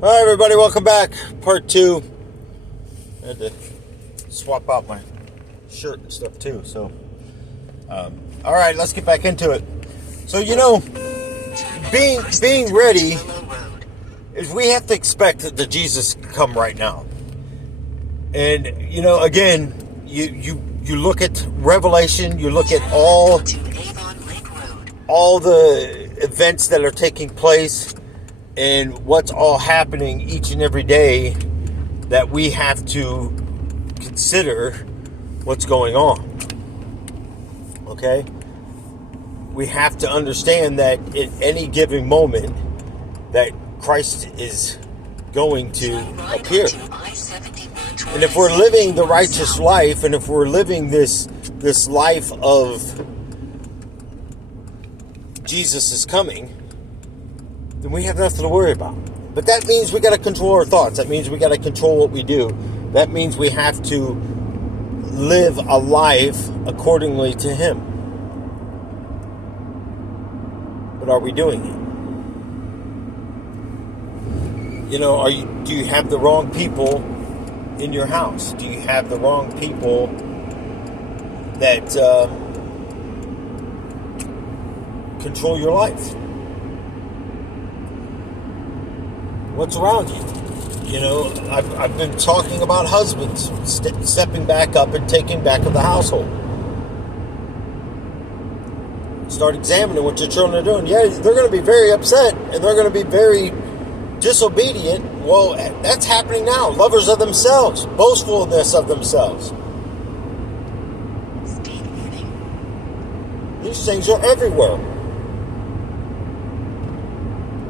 All right, everybody, welcome back. Part 2. I had to swap out my shirt and stuff too. So, all right, let's get back into it. So, being ready is we have to expect the Jesus to come right now. And again, you look at Revelation, you look at all the events that are taking place. And what's all happening each and every day that we have to consider what's going on. Okay? We have to understand that in any given moment that Christ is going to appear. And if we're living the righteous life, and if we're living this life of Jesus is coming, then we have nothing to worry about. But that means we got to control our thoughts. That means we got to control what we do. That means we have to live a life accordingly to Him. But are we doing it? Do you have the wrong people in your house? Do you have the wrong people that control your life? What's around you? I've been talking about husbands stepping back up and taking back of the household. Start examining what your children are doing. Yeah, they're going to be very upset and they're going to be very disobedient. Well, that's happening now. Lovers of themselves, boastfulness of themselves. These things are everywhere.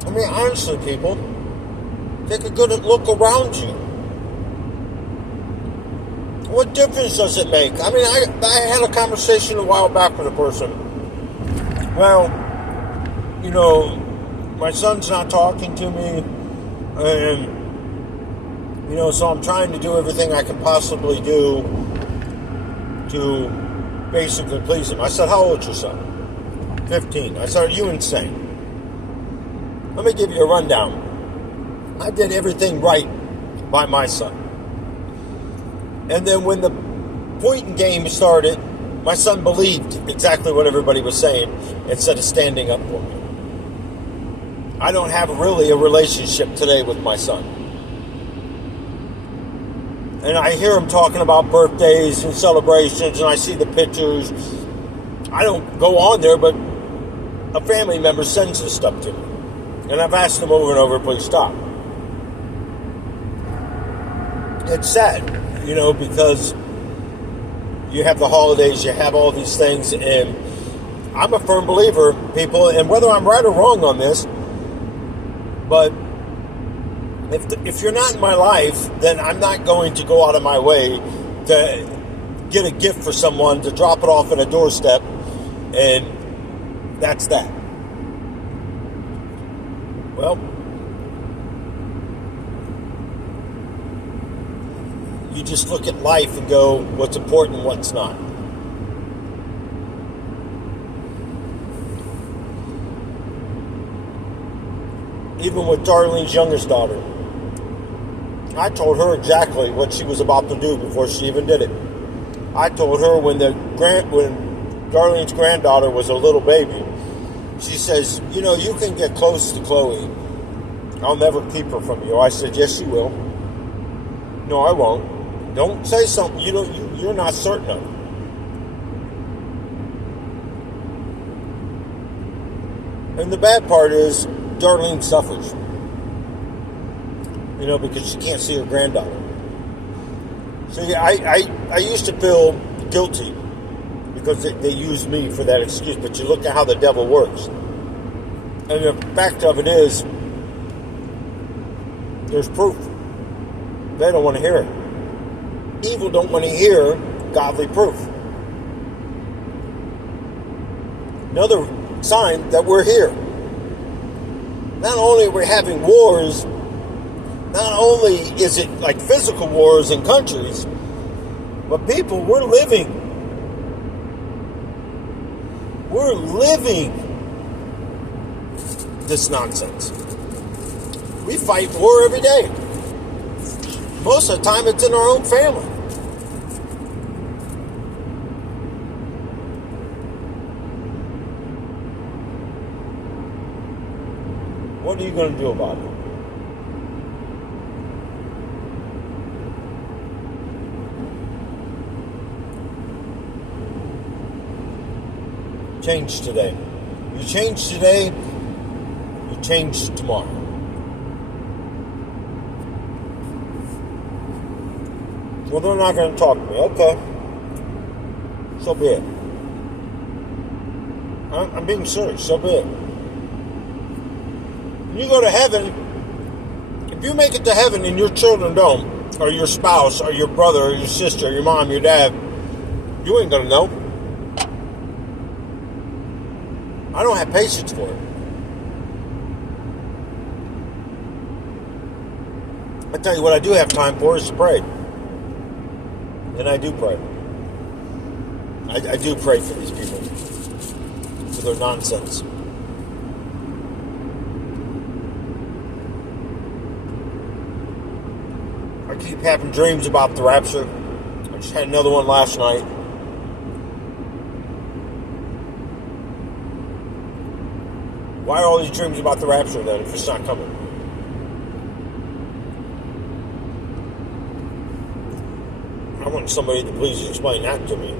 I mean, honestly, people, take a good look around you. What difference does it make? I mean, I had a conversation a while back with a person. Well, my son's not talking to me, and, so I'm trying to do everything I can possibly do to basically please him. I said, how old is your son? 15. I said, are you insane? Let me give you a rundown. I did everything right by my son. And then when the pointing game started, my son believed exactly what everybody was saying instead of standing up for me. I don't have really a relationship today with my son. And I hear him talking about birthdays and celebrations, and I see the pictures. I don't go on there, but a family member sends this stuff to me. And I've asked him over and over, please stop. It's sad, because you have the holidays, you have all these things, and I'm a firm believer, people, and whether I'm right or wrong on this, but if you're not in my life, then I'm not going to go out of my way to get a gift for someone, to drop it off at a doorstep, and that's that. Well, you just look at life and go, what's important, what's not. Even with Darlene's youngest daughter, I told her exactly what she was about to do before she even did it. I told her when Darlene's granddaughter was a little baby, she says, you can get close to Chloe. I'll never keep her from you. I said, yes, you will. No, I won't. Don't say something you're not certain of. And the bad part is Darlene suffers. Because she can't see her granddaughter. So yeah, I used to feel guilty because they used me for that excuse. But you look at how the devil works. And the fact of it is, there's proof. They don't want to hear it. Evil don't want to hear godly proof. Another sign that we're here. Not only are we having wars, not only is it like physical wars in countries, but people, we're living this nonsense. We fight war every day. Most of the time, it's in our own family. What are you going to do about it? Change today. You change today, you change tomorrow. Well, they're not going to talk to me. Okay. So be it. I'm being serious. So be it. When you go to heaven, if you make it to heaven and your children don't, or your spouse, or your brother, or your sister, or your mom, your dad, you ain't going to know. I don't have patience for it. I tell you what I do have time for is to pray. And I do pray. I do pray for these people. For their nonsense. I keep having dreams about the rapture. I just had another one last night. Why are all these dreams about the rapture then if it's not coming? I want somebody to please explain that to me.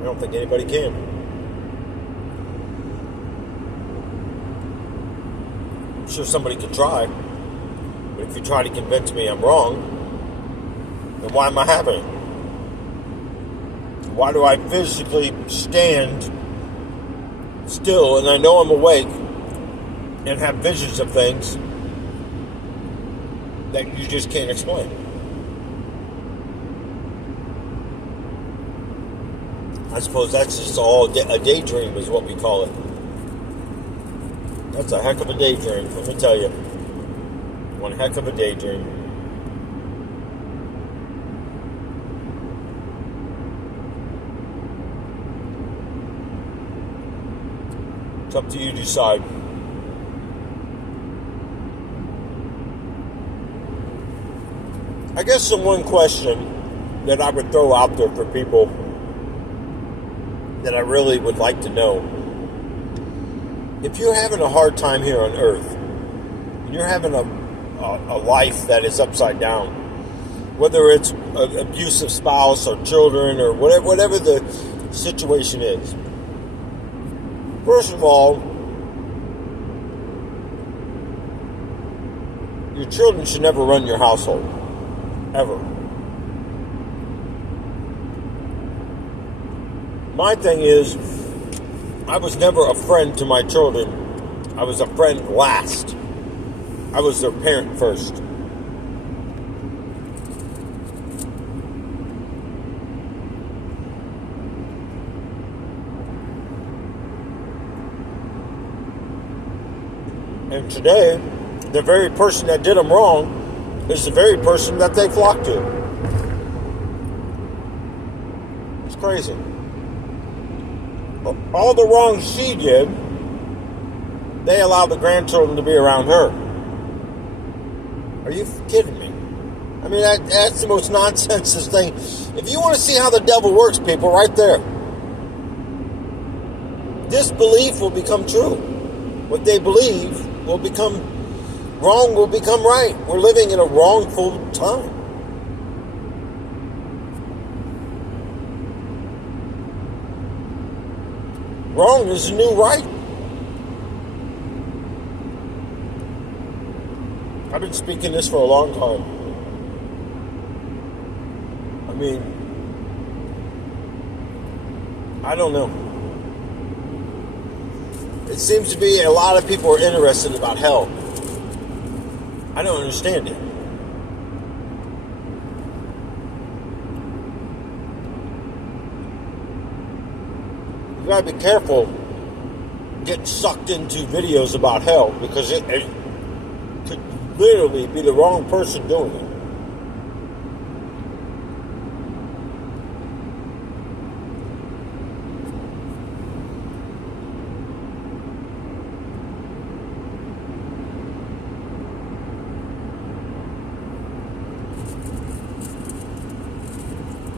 I don't think anybody can. I'm sure somebody could try. But if you try to convince me I'm wrong, then why am I having it? Why do I physically stand still and I know I'm awake and have visions of things that you just can't explain? I suppose that's just all a daydream is what we call it. That's a heck of a daydream, let me tell you. One heck of a daydream. It's up to you to decide. I guess the one question that I would throw out there for people that I really would like to know, if you're having a hard time here on earth, and you're having a life that is upside down, whether it's an abusive spouse or children or whatever the situation is, first of all, your children should never run your household. Ever. My thing is, I was never a friend to my children. I was a friend last. I was their parent first. And today, the very person that did them wrong is the very person that they flock to. It's crazy. All the wrong she did, they allowed the grandchildren to be around her. Are you kidding me? I mean, that's the most nonsensical thing. If you want to see how the devil works, people, right there. Disbelief will become true. What they believe will become wrong, will become right. We're living in a wrongful time. Wrong is the new right. I've been speaking this for a long time. I mean, I don't know. It seems to be a lot of people are interested about hell. I don't understand it. You gotta be careful getting sucked into videos about hell, because it could literally be the wrong person doing it.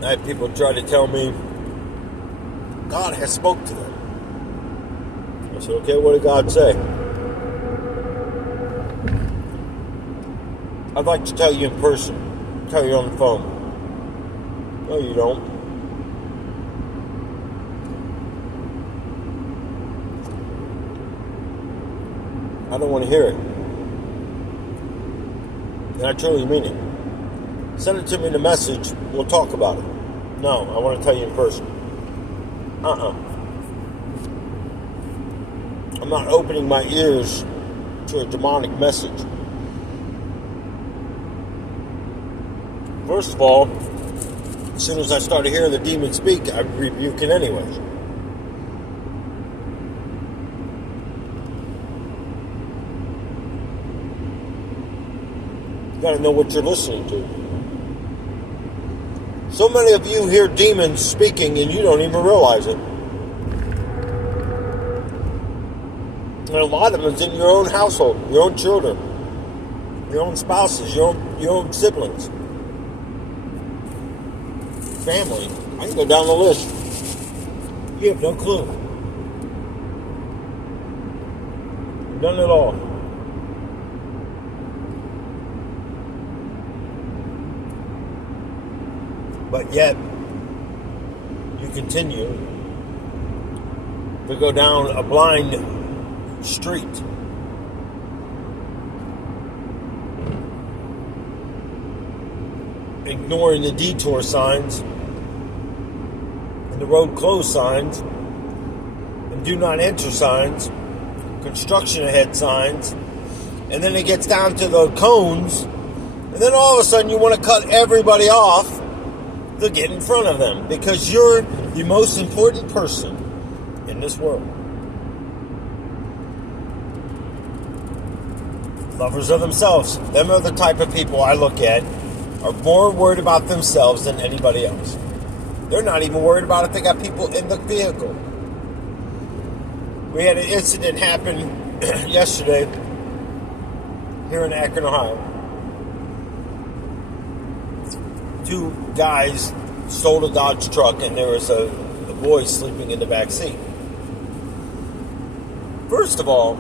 I had people try to tell me God has spoke to them. I said, okay, what did God say? I'd like to tell you in person. Tell you on the phone. No, you don't. I don't want to hear it. And I truly mean it. Send it to me in a message. We'll talk about it. No, I want to tell you in person. I'm not opening my ears to a demonic message. First of all, as soon as I started hearing the demon speak, I rebuke it anyways. You gotta know what you're listening to. So many of you hear demons speaking and you don't even realize it. And a lot of them is in your own household, your own children, your own spouses, your own siblings, family. I can go down the list. You have no clue. You've done it all. But yet, you continue to go down a blind street. Ignoring the detour signs and the road closed signs and do not enter signs, construction ahead signs, and then it gets down to the cones, and then all of a sudden you want to cut everybody off to get in front of them because you're the most important person in this world. Lovers of themselves. Them are the type of people I look at are more worried about themselves than anybody else. They're not even worried about if they got people in the vehicle. We had an incident happen yesterday here in Akron, Ohio. Two guys stole a Dodge truck and there was a boy sleeping in the back seat. First of all,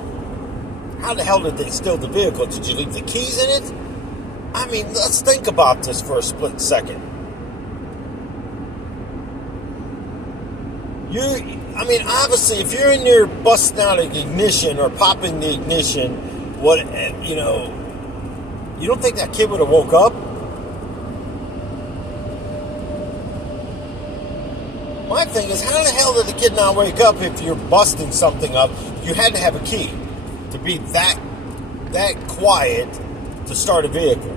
how the hell did they steal the vehicle? Did you leave the keys in it? I mean, let's think about this for a split second. Obviously, if you're in there busting out the ignition or popping the ignition, you don't think that kid would have woke up? My thing is, how the hell did the kid not wake up if you're busting something up? You had to have a key to be that quiet to start a vehicle.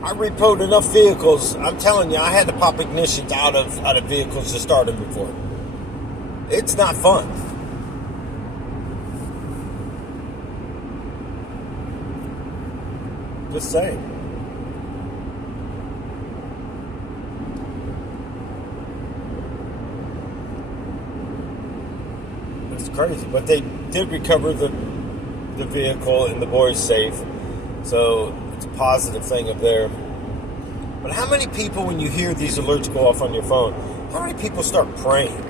I repoed enough vehicles. I'm telling you, I had to pop ignitions out of vehicles to start them before. It's not fun. Just saying. It's crazy. But they did recover the vehicle and the boy's safe. So it's a positive thing up there. But how many people, when you hear these alerts go off on your phone, how many people start praying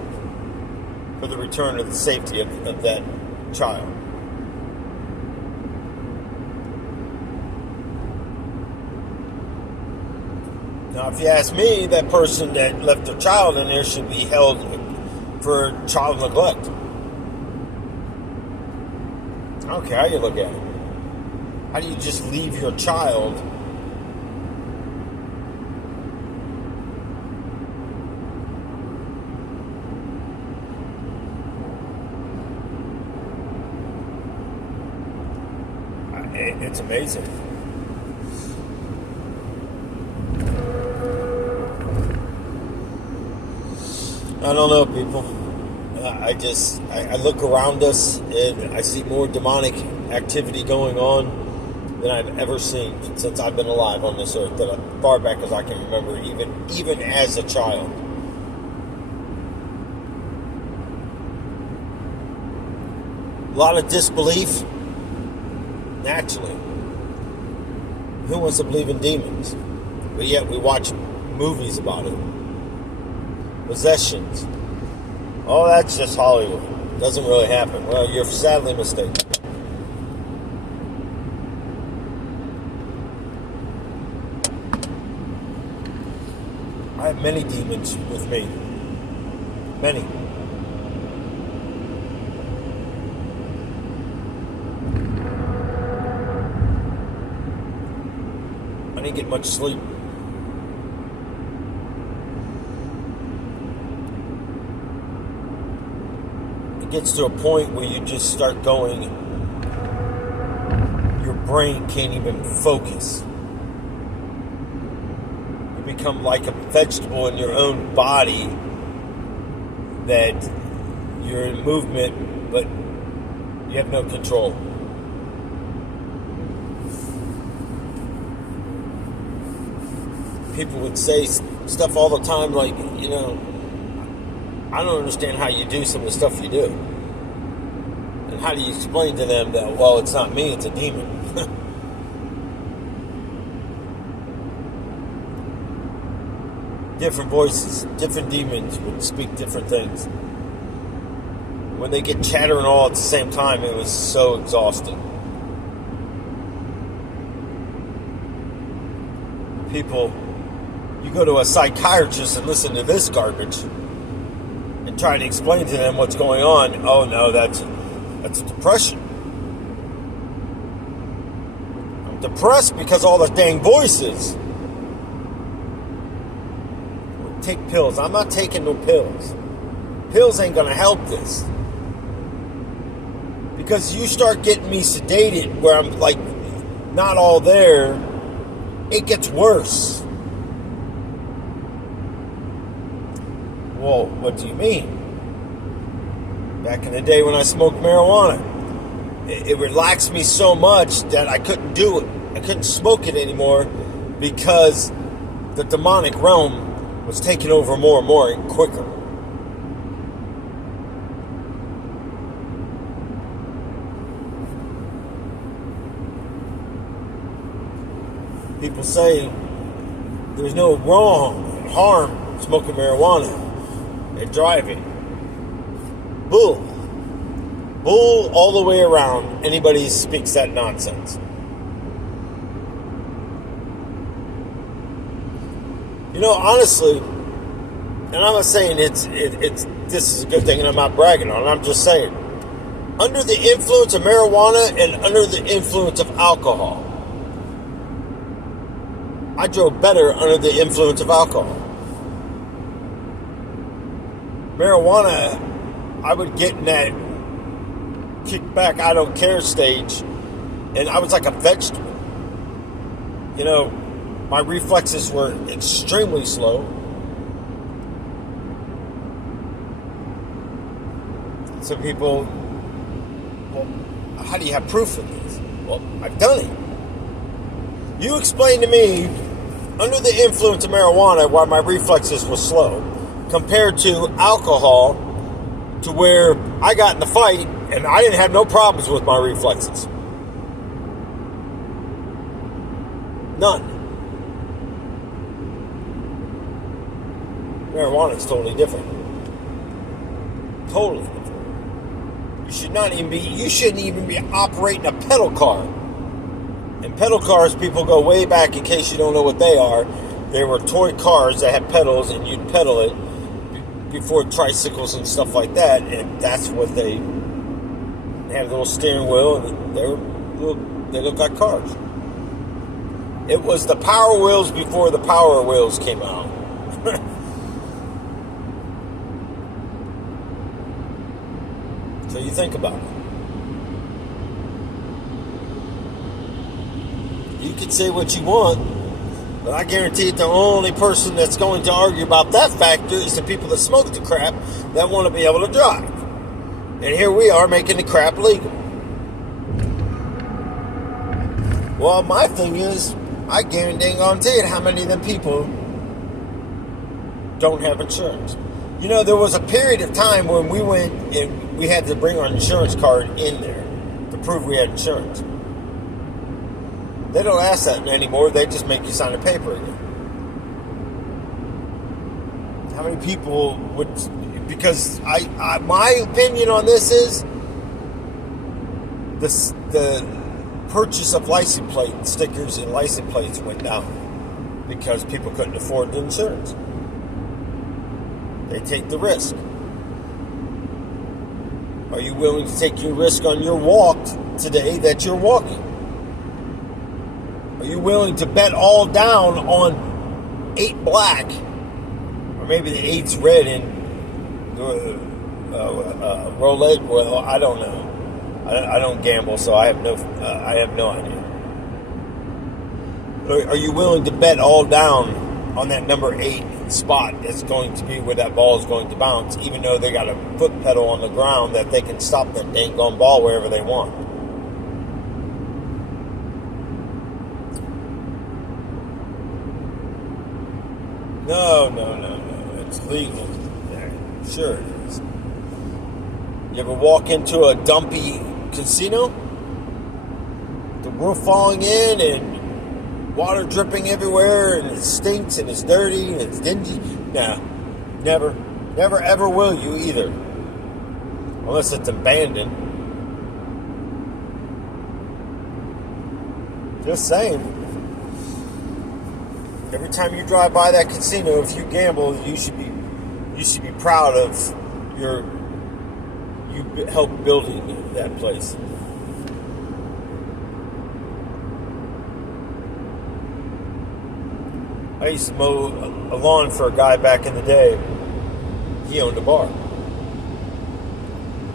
for the return of the safety of that child? Now, if you ask me, that person that left their child in there should be held for child neglect. I don't care how you look at it. How do you just leave your child it's amazing. I don't know, people. I look around us and I see more demonic activity going on than I've ever seen since I've been alive on this earth, that as far back as I can remember, even as a child. A lot of disbelief, naturally. Who wants to believe in demons? But yet we watch movies about it. Possessions. Oh, that's just Hollywood. Doesn't really happen. Well, you're sadly mistaken. I have many demons with me. Many. I didn't get much sleep. It gets to a point where you just start going, your brain can't even focus. You become like a vegetable in your own body that you're in movement, but you have no control. People would say stuff all the time like, I don't understand how you do some of the stuff you do. And how do you explain to them that, well, it's not me, it's a demon? Different voices, different demons would speak different things. When they get chattering all at the same time, it was so exhausting. People, you go to a psychiatrist and listen to this garbage and try to explain to them what's going on. Oh no, that's a depression. I'm depressed because of all the dang voices. Take pills. I'm not taking no pills. Pills ain't gonna help this. Because you start getting me sedated where I'm like not all there, it gets worse. Well, what do you mean? Back in the day when I smoked marijuana, it relaxed me so much that I couldn't do it. I couldn't smoke it anymore because the demonic realm was taking over more and more and quicker. People say there's no wrong and harm smoking marijuana and driving. Bull. Bull all the way around. Anybody who speaks that nonsense. Honestly, and I'm not saying it's this is a good thing and I'm not bragging on it, I'm just saying, under the influence of marijuana and under the influence of alcohol, I drove better under the influence of alcohol. Marijuana, I would get in that kick back, I don't care stage, and I was like a vegetable. My reflexes were extremely slow. Some people, well, how do you have proof of this? Well, I've done it. You explain to me, under the influence of marijuana, why my reflexes were slow, compared to alcohol, to where I got in the fight and I didn't have no problems with my reflexes. None. Marijuana is totally different. Totally different. You shouldn't even be operating a pedal car. And pedal cars, people go way back, in case you don't know what they are. They were toy cars that had pedals and you'd pedal it before tricycles and stuff like that. And that's what they had, a little steering wheel, and they look like cars. It was the Power Wheels before the Power Wheels came out. So you think about it. You can say what you want, but I guarantee the only person that's going to argue about that factor is the people that smoke the crap that want to be able to drive. And here we are making the crap legal. Well, my thing is, I guarantee how many of them people don't have insurance. There was a period of time when we went and we had to bring our insurance card in there to prove we had insurance. They don't ask that anymore. They just make you sign a paper again. How many people would... Because my opinion on this is the purchase of license plate stickers and license plates went down because people couldn't afford the insurance. They take the risk. Are you willing to take your risk on your walk today that you're walking? Are you willing to bet all down on 8 black, or maybe the 8's red and roulette? Well, I don't know. I don't gamble, so I have no idea. Are you willing to bet all down on that number 8 spot that's going to be where that ball is going to bounce, even though they got a foot pedal on the ground that they can stop that dang gone ball wherever they want? No. It's legal. Sure it is. You ever walk into a dumpy casino? The roof falling in and water dripping everywhere, and it stinks and it's dirty and it's dingy? Nah, never ever will you either. Unless it's abandoned. Just saying. Every time you drive by that casino, if you gamble, you should be proud of you helped building that place. I used to mow a lawn for a guy back in the day. He owned a bar.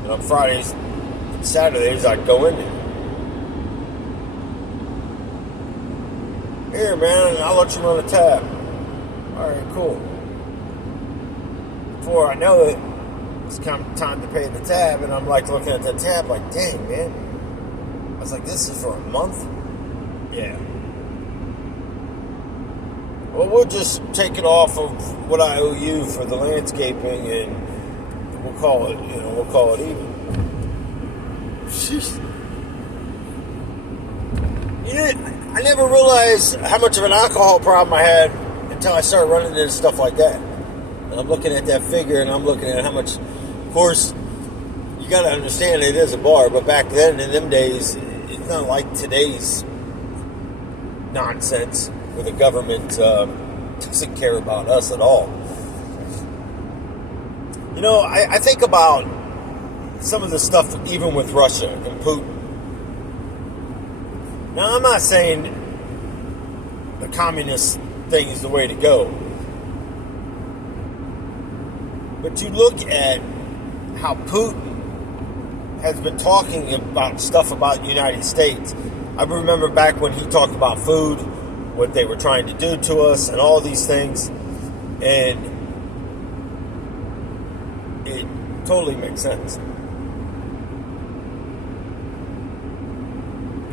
And on Fridays and Saturdays, I'd go in there. Here, man, I'll let you run a tab. All right, cool. Before I know it, it's time to pay the tab, and I'm like looking at the tab like, dang, man. I was like, this is for a month? Yeah. Well, we'll just take it off of what I owe you for the landscaping, and we'll call it even. Jeez. You know, I never realized how much of an alcohol problem I had until I started running into stuff like that. And I'm looking at that figure, and I'm looking at how much. Of course, you got to understand it is a bar, but back then, in them days, it's not like today's nonsense where the government doesn't care about us at all. You know, I think about some of the stuff even with Russia and Putin. Now, I'm not saying the communist thing is the way to go. But you look at how Putin has been talking about stuff about the United States. I remember back when he talked about food, what they were trying to do to us, and all these things. And it totally makes sense.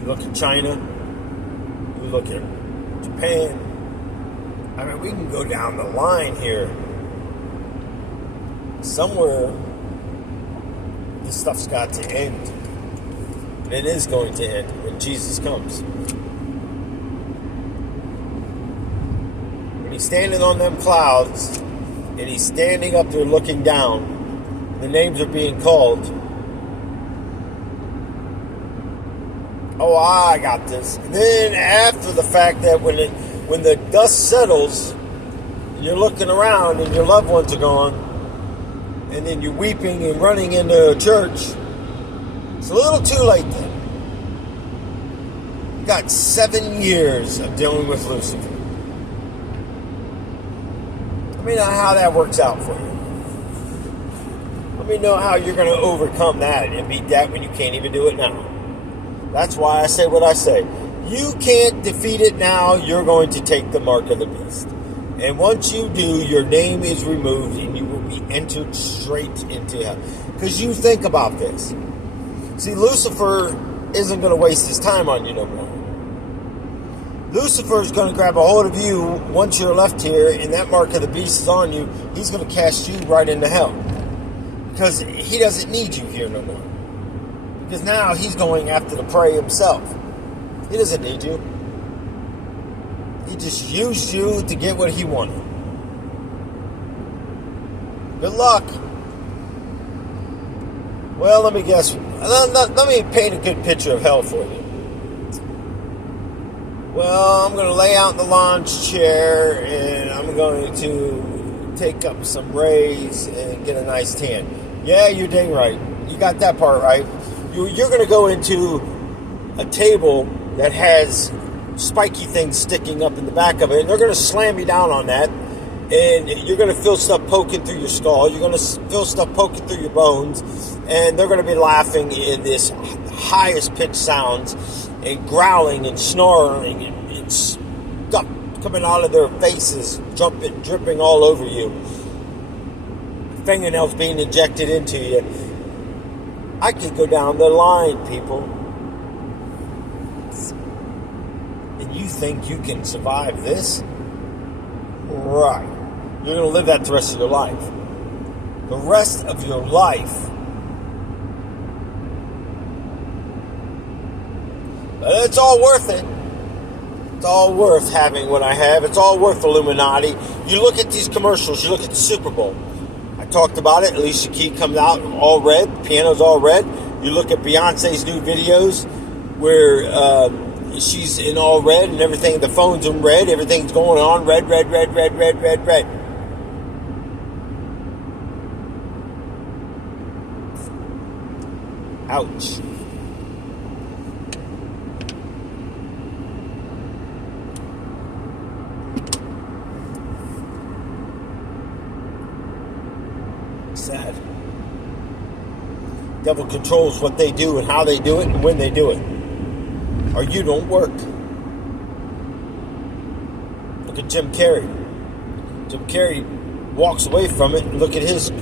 You look at China, you look at Japan. I mean, we can go down the line here. Somewhere, this stuff's got to end. And it is going to end when Jesus comes. When he's standing on them clouds, and he's standing up there looking down, the names are being called. Oh, I got this. And then after the fact that when the dust settles, and you're looking around and your loved ones are gone, and then you're weeping and running into a church, it's a little too late then. You got 7 years of dealing with Lucifer. Let me know how that works out for you. Let me know how you're going to overcome that and beat that when you can't even do it now. That's why I say what I say. You can't defeat it now. You're going to take the mark of the beast. And once you do, your name is removed and you will be entered straight into hell. Because you think about this. See, Lucifer isn't going to waste his time on you no more. Lucifer is going to grab a hold of you once you're left here and that mark of the beast is on you. He's going to cast you right into hell. Because he doesn't need you here no more. Because now he's going after the prey himself. He doesn't need you. He just used you to get what he wanted. Good luck. Well, let me guess. Let me paint a good picture of hell for you. Well, I'm going to lay out in the lounge chair and I'm going to take up some rays and get a nice tan. Yeah, you're dang right. You got that part right. You're going to go into a table that has spiky things sticking up in the back of it, and they're going to slam you down on that, and you're going to feel stuff poking through your skull. You're going to feel stuff poking through your bones, and they're going to be laughing in this highest pitched sounds and growling and snarling and stuff coming out of their faces, dripping all over you. Fingernails being injected into you. I could go down the line, people. And you think you can survive this? Right. You're going to live that the rest of your life. The rest of your life. But it's all worth it. It's all worth having what I have. It's all worth Illuminati. You look at these commercials. You look at the Super Bowl. I talked about it. Alicia Keys comes out all red. The piano's all red. You look at Beyonce's new videos where she's in all red and everything. The phone's in red. Everything's going on red, red, red, red, red, red, red. Ouch. Sad. Devil controls what they do and how they do it and when they do it. Or you don't work. Look at Jim Carrey. Jim Carrey walks away from it and look at his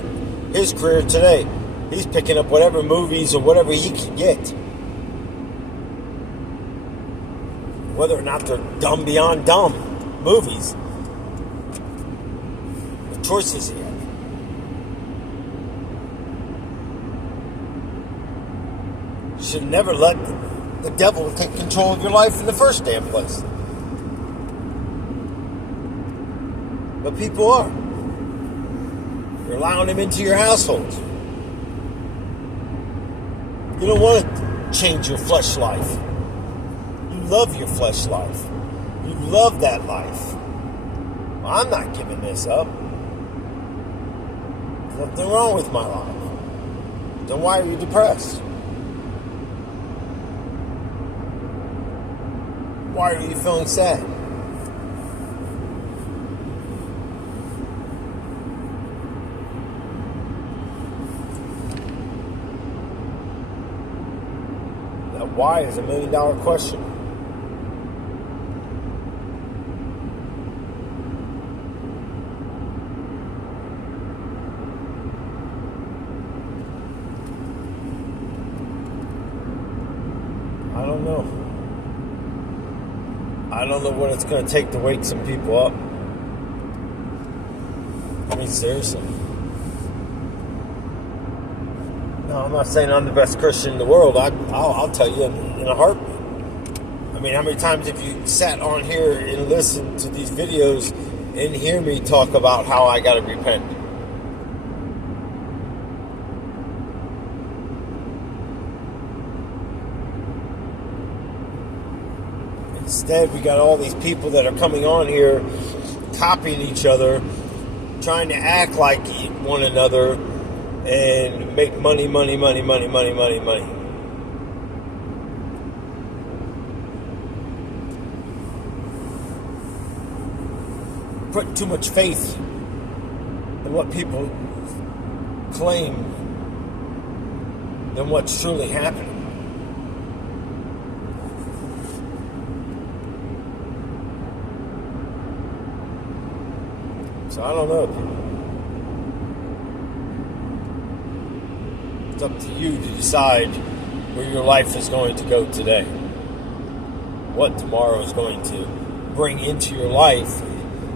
career today. He's picking up whatever movies or whatever he can get. Whether or not they're dumb beyond dumb movies. The choices he has. You should never let the devil take control of your life in the first damn place. But people are. You're allowing him into your household. You don't want to change your flesh life. You love your flesh life. You love that life. Well, I'm not giving this up. There's nothing wrong with my life. Then why are you depressed? Why are you feeling sad? That why is $1 million question. I don't know. I don't know what it's going to take to wake some people up. I mean, seriously. No, I'm not saying I'm the best Christian in the world. I'll tell you in a heartbeat. I mean, how many times have you sat on here and listened to these videos and hear me talk about how I got to repent? Instead, we got all these people that are coming on here, copying each other, trying to act like one another, and make money, money, money, money, money, money, money. Put too much faith in what people claim than what's truly happening. So I don't know, people. It's up to you to decide where your life is going to go today. What tomorrow is going to bring into your life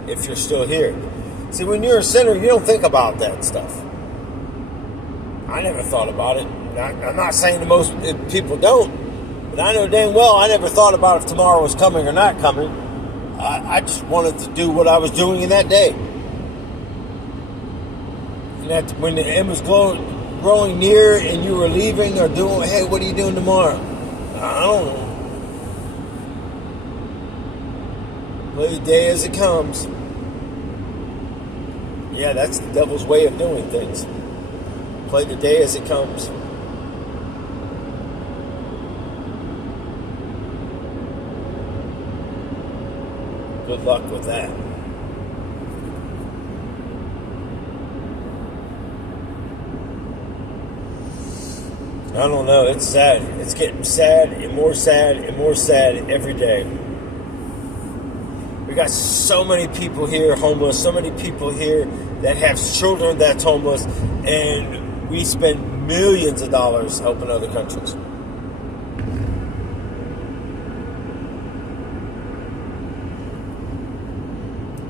if you're still here. See, when you're a sinner, you don't think about that stuff. I never thought about it. I'm not saying that most people don't, but I know dang well I never thought about if tomorrow was coming or not coming. I just wanted to do what I was doing in that day. And that when the end was growing near and you were leaving or doing, hey, what are you doing tomorrow? I don't know. Play the day as it comes. Yeah, that's the devil's way of doing things. Play the day as it comes. Good luck with that. I don't know. It's sad. It's getting sad and more sad and more sad every day. We got so many people here homeless, so many people here that have children that's homeless, and we spend millions of dollars helping other countries.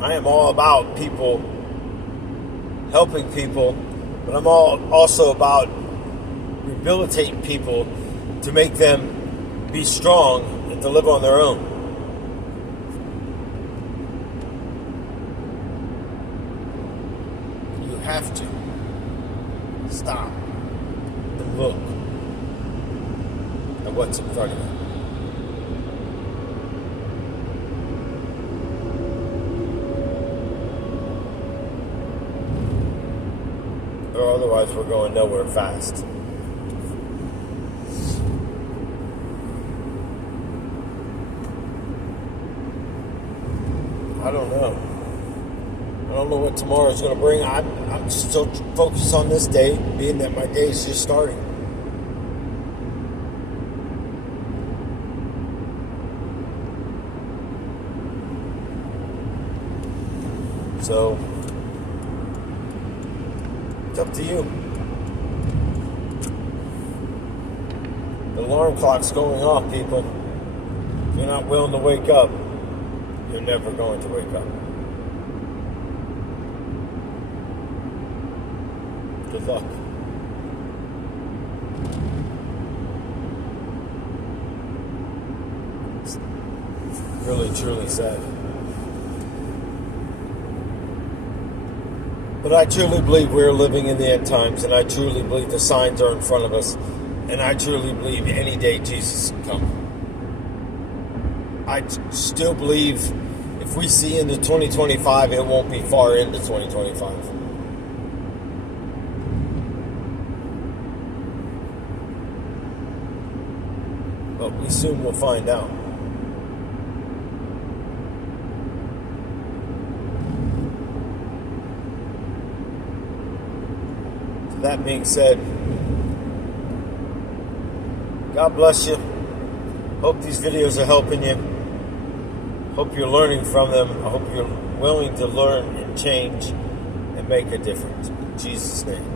I am all about people, helping people, but I'm also about rehabilitating people to make them be strong and to live on their own. You have to stop and look at what's in front of you. Or otherwise we're going nowhere fast. I don't know. I don't know what tomorrow's going to bring. I'm still focused on this day, being that my day is just starting. So, it's up to you. The alarm clock's going off, people. If you're not willing to wake up, you're never going to wake up. Good luck. It's really, truly sad. But I truly believe we're living in the end times, and I truly believe the signs are in front of us, and I truly believe any day Jesus can come. I still believe if we see into 2025, it won't be far into 2025. But we soon will find out. So that being said, God bless you. Hope these videos are helping you. Hope you're learning from them. I hope you're willing to learn and change and make a difference. In Jesus' name.